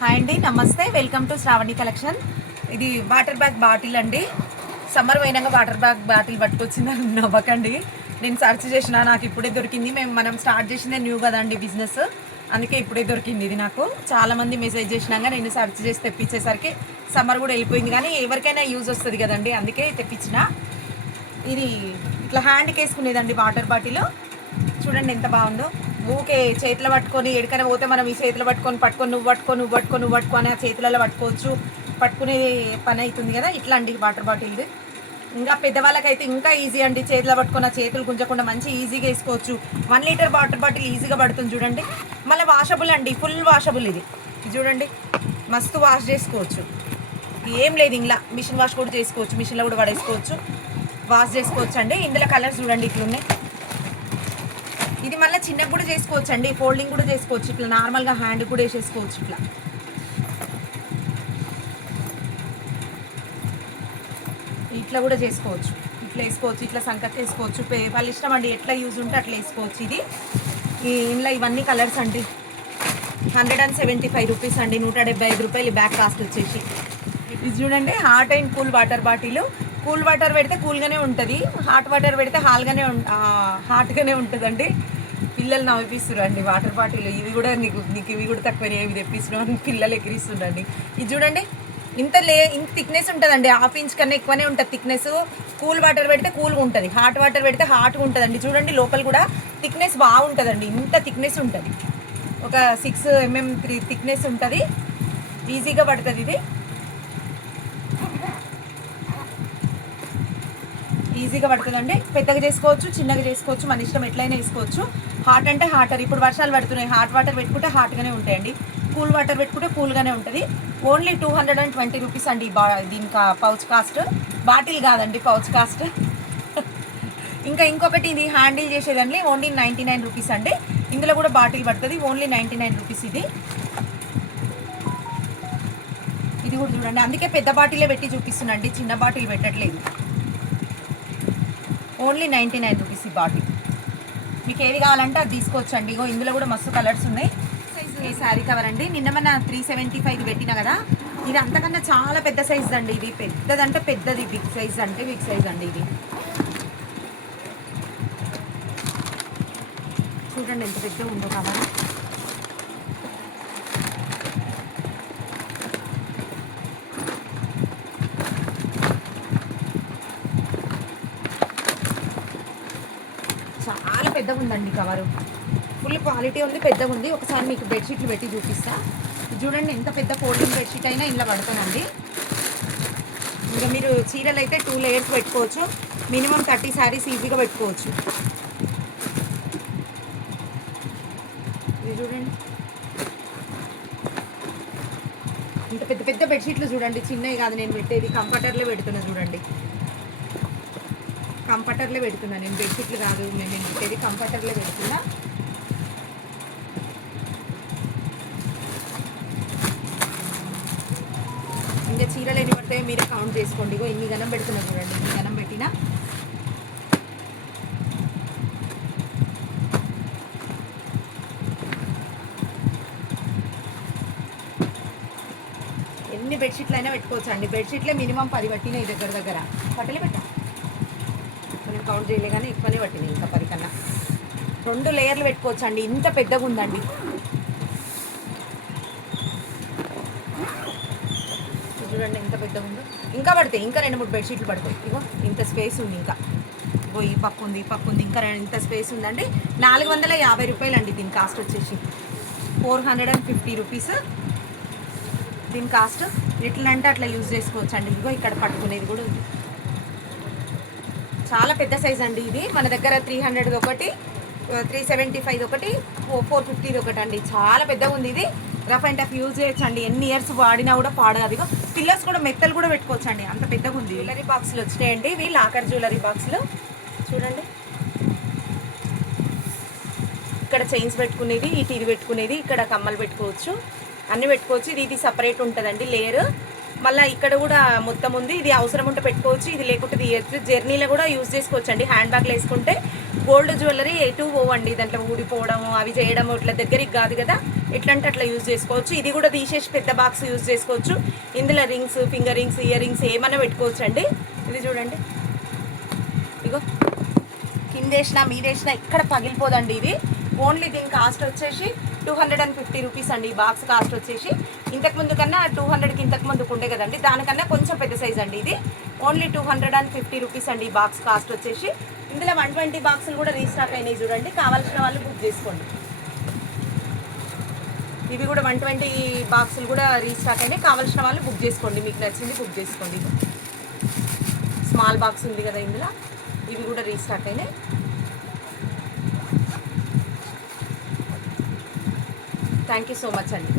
Hi అండి, నమస్తే. Welcome to Shravani collection. ఇది వాటర్ బ్యాగ్ బాటిల్ అండి. సమ్మర్ పోయినాక వాటర్ బ్యాగ్ బాటిల్ పట్టుకొచ్చిందని నవ్వకండి. నేను సర్చ్ చేసిన, నాకు ఇప్పుడే దొరికింది. మనం స్టార్ట్ చేసిందే న్యూ కదండి బిజినెస్, అందుకే ఇప్పుడే దొరికింది ఇది నాకు. చాలామంది మెసేజ్ చేసినాక నేను సర్చ్ చేసి తెప్పించేసరికి సమ్మర్ కూడా వెళ్ళిపోయింది, కానీ ఎవరికైనా యూజ్ వస్తుంది కదండి, అందుకే తెప్పించిన. ఇది ఇట్లా హ్యాండ్కి వేసుకునేదండి వాటర్ బాటిల్. చూడండి ఎంత బాగుందో. ఊకే చేతిలో పట్టుకొని ఎక్కడికైనా పోతే మనం ఈ చేతిలో పట్టుకొని నువ్వు పట్టుకొని ఆ చేతులలో పట్టుకోవచ్చు. పట్టుకునే పని అవుతుంది కదా, ఇట్లా అండి వాటర్ బాటిల్. ఇంకా పెద్దవాళ్ళకైతే ఇంకా ఈజీ అండి. చేతిలో పట్టుకున్న చేతులు గుంజకుండా మంచి ఈజీగా వేసుకోవచ్చు. 1 లీటర్ వాటర్ బాటిల్ ఈజీగా పడుతుంది చూడండి. మళ్ళీ వాషబుల్ అండి, ఫుల్ వాషబుల్. ఇది చూడండి, మస్తు వాష్ చేసుకోవచ్చు. ఏం లేదు, ఇలా మిషన్ వాష్ కూడా చేసుకోవచ్చు, మిషన్లో కూడా పడేసుకోవచ్చు, వాష్ చేసుకోవచ్చు అండి. ఇందులో కలర్స్ చూడండి ఇట్లున్నాయి. ఇది మళ్ళీ చిన్నగా కూడా చేసుకోవచ్చు అండి, ఫోల్డింగ్ కూడా చేసుకోవచ్చు. ఇట్లా నార్మల్గా హ్యాండ్ కూడా వేసేసుకోవచ్చు. ఇట్లా కూడా చేసుకోవచ్చు, ఇట్లా వేసుకోవచ్చు, ఇట్లా సంకట్ వేసుకోవచ్చు. వాళ్ళ ఇష్టం అండి, ఎట్లా యూజ్ ఉంటే అట్లా వేసుకోవచ్చు. ఇందులో ఇవన్నీ కలర్స్ అండి. 175 రూపీస్ అండి, 175 రూపాయలు బ్యాగ్ కాస్ట్ వచ్చేసి. ఇది చూడండి, hot and cool water bottle. Cool water పెడితే కూల్గానే ఉంటుంది, హాట్ వాటర్ పెడితే హాట్గానే ఉంటుందండి. పిల్లలు నవ్విపిస్తున్నారు అండి వాటర్ బాటిల్. ఇవి కూడా నీకు ఇవి కూడా తక్కువనే, ఇవి తెప్పిస్తున్నావు, పిల్లలు ఎక్కిరిస్తుండండి. ఇది చూడండి, ఇంత థిక్నెస్ ఉంటుందండి. 1/2 ఇంచ్ కన్నా ఎక్కువనే ఉంటుంది థిక్నెస్. కూల్ వాటర్ పెడితే కూల్గా ఉంటుంది, హాట్ వాటర్ పెడితే హాట్గా ఉంటుందండి. చూడండి లోపల కూడా థిక్నెస్ బాగుంటుందండి. ఇంత థిక్నెస్ ఉంటుంది, ఒక 6 mm థిక్నెస్ ఉంటుంది. ఈజీగా పడుతుంది. ఇది ఈజీగా పడుతుందండి. పెద్దగా చేసుకోవచ్చు, చిన్నగా చేసుకోవచ్చు, మన ఇష్టం ఎట్లయినా వేసుకోవచ్చు. హాట్ అంటే హాటర్, ఇప్పుడు వర్షాలు పడుతున్నాయి, హాట్ వాటర్ పెట్టుకుంటే హాట్గానే ఉంటాయండి. కూల్ వాటర్ పెట్టుకుంటే కూల్గానే ఉంటుంది. ఓన్లీ 220 రూపీస్ అండి దీనికి పౌచ్ కాస్ట్. బాటిల్ కాదండి, పౌచ్ కాస్ట్. ఇంకొకటి ఇది హ్యాండిల్ చేసేదండి, ఓన్లీ 99 రూపీస్ అండి. ఇందులో కూడా బాటిల్ పడుతుంది, ఓన్లీ 99 రూపీస్. ఇది కూడా చూడండి, అందుకే పెద్ద బాటిలే పెట్టి చూపిస్తున్నాండి, చిన్న బాటిల్ పెట్టట్లేదు. ఓన్లీ 99 రూపీస్ ఈ బాటిల్. మీకు ఏది కావాలంటే అది తీసుకోవచ్చండి. ఇందులో కూడా మస్తు కలర్స్ ఉన్నాయి. ఈ శారీ కవర్ అండి, నిన్న మన 375 పెట్టినా కదా, ఇది అంతకన్నా చాలా పెద్ద సైజ్ అండి. ఇది పెద్దదంటే పెద్దది, బిగ్ సైజ్ అంటే బిగ్ సైజ్ అండి. ఇది చూడండి ఎంత పెద్దగా ఉందో కవర్. చాలా పెద్దగా ఉందండి కవరు, ఫుల్ క్వాలిటీ ఉంది, పెద్దగా ఉంది. ఒకసారి మీకు బెడ్షీట్లు పెట్టి చూపిస్తా. చూడండి ఎంత పెద్ద ఫోల్డింగ్ బెడ్షీట్ అయినా ఇంట్లో పడుతుందండి. ఇంకా మీరు చీరలు అయితే 2 లేయర్స్ పెట్టుకోవచ్చు, మినిమం 30 శారీస్ ఈజీగా పెట్టుకోవచ్చు. ఇది చూడండి, ఇంత పెద్ద పెద్ద బెడ్షీట్లు చూడండి. చిన్నవి కాదు నేను పెట్టేది, కంఫర్టర్లే పెడుతున్నా చూడండి. కంఫర్టర్లే పెడుతున్నా నేను, బెడ్షీట్లు కాదు నేను పెట్టేది, కంఫర్టర్లే పెడుతున్నా. ఇంకా చీరలు ఎన్ని పడతాయో మీరే కౌంట్ చేసుకోండి. ఇన్ని గనం పెడుతున్నా చూడండి, ఇన్ని గనం పెట్టినా. ఎన్ని బెడ్షీట్లు అయినా పెట్టుకోవచ్చు అండి. బెడ్షీట్లే మినిమం 10 పట్టినాయి దగ్గర పట్టలే పెట్టా, నేను కౌంట్ చేయలే కానీ ఎక్కువనే పట్టినాయి, ఇంకా 10 కన్నా. 2 లేయర్లు పెట్టుకోవచ్చు అండి, ఇంత పెద్దగా ఉందండి. చూడండి ఎంత పెద్దగా ఉందో. ఇంకా పడతాయి, ఇంకా 2-3 బెడ్షీట్లు పడతాయి. ఇంత స్పేస్ ఉంది. ఈ పక్క ఉంది, ఇంకా ఇంత స్పేస్ ఉందండి. 450 రూపాయలు అండి దీని కాస్ట్ వచ్చేసి. 450 రూపీస్ దీని కాస్ట్. ఎట్లా అంటే అట్లా యూజ్ చేసుకోవచ్చు అండి. ఇక్కడ పట్టుకునేది కూడా ఉంది, చాలా పెద్ద సైజ్ అండి. ఇది మన దగ్గర 300 ఒకటి, 375 ఒకటి, 450 ఒకటి అండి. చాలా పెద్దగా ఉంది. ఇది రఫ్ అండ్ టఫ్ యూజ్ చేయొచ్చు అండి, ఎన్ని ఇయర్స్ వాడినా కూడా పాడదు. పిల్లర్స్ కూడా మెత్తలు కూడా పెట్టుకోవచ్చు అండి, అంత పెద్దగా ఉంది. జ్యువెలరీ బాక్సులు వచ్చినాయండి, ఇవి లాకర్ జ్యువెలరీ బాక్సులు. చూడండి, ఇక్కడ చైన్స్ పెట్టుకునేది, ఇది పెట్టుకునేది, ఇక్కడ కమ్మలు పెట్టుకోవచ్చు, అన్నీ పెట్టుకోవచ్చు. ఇది సపరేట్ ఉంటుందండి లేయర్. మళ్ళీ ఇక్కడ కూడా మొత్తం ఉంది. ఇది అవసరం ఉంటే పెట్టుకోవచ్చు, ఇది లేకుంటే తీయచ్చు. జర్నీలో కూడా యూజ్ చేసుకోవచ్చు అండి. హ్యాండ్ బ్యాగ్లో వేసుకుంటే గోల్డ్ జ్యువెలరీ ఎటు పోవండి, దాంట్లో ఊడిపోవడం అవి చేయడం ఇట్లా దగ్గరికి కాదు కదా, ఎట్లంటే అట్లా యూజ్ చేసుకోవచ్చు. ఇది కూడా తీసేసి పెద్ద బాక్స్ యూజ్ చేసుకోవచ్చు. ఇందులో rings, finger rings, ear rings ఏమైనా పెట్టుకోవచ్చు అండి. ఇది చూడండి, ఇగో కిందేసినా మీదేసినా ఇక్కడ పగిలిపోదండి. ఇది ఓన్లీ దీని కాస్ట్ వచ్చేసి 250 రూపీస్ అండి. ఈ బాక్స్ కాస్ట్ వచ్చేసి ఇంతకుముందు కన్నా 200కి ఇంతకు ముందుకు ఉండే కదండి, దానికన్నా కొంచెం పెద్ద సైజ్ అండి. ఇది ఓన్లీ 250 రూపీస్ అండి ఈ బాక్స్ కాస్ట్ వచ్చేసి. ఇందులో 120 బాక్సులు కూడా రీస్టాక్ అయినాయి చూడండి, కావాల్సిన వాళ్ళు బుక్ చేసుకోండి. ఇవి కూడా 120 బాక్సులు కూడా రీస్టాక్ అయినాయి, కావాల్సిన వాళ్ళు బుక్ చేసుకోండి. మీకు నచ్చింది బుక్ చేసుకోండి. స్మాల్ బాక్స్ ఉంది కదా ఇందులో, ఇవి కూడా రీస్టాక్ అయినాయి. థ్యాంక్ యూ సో మచ్ అండి.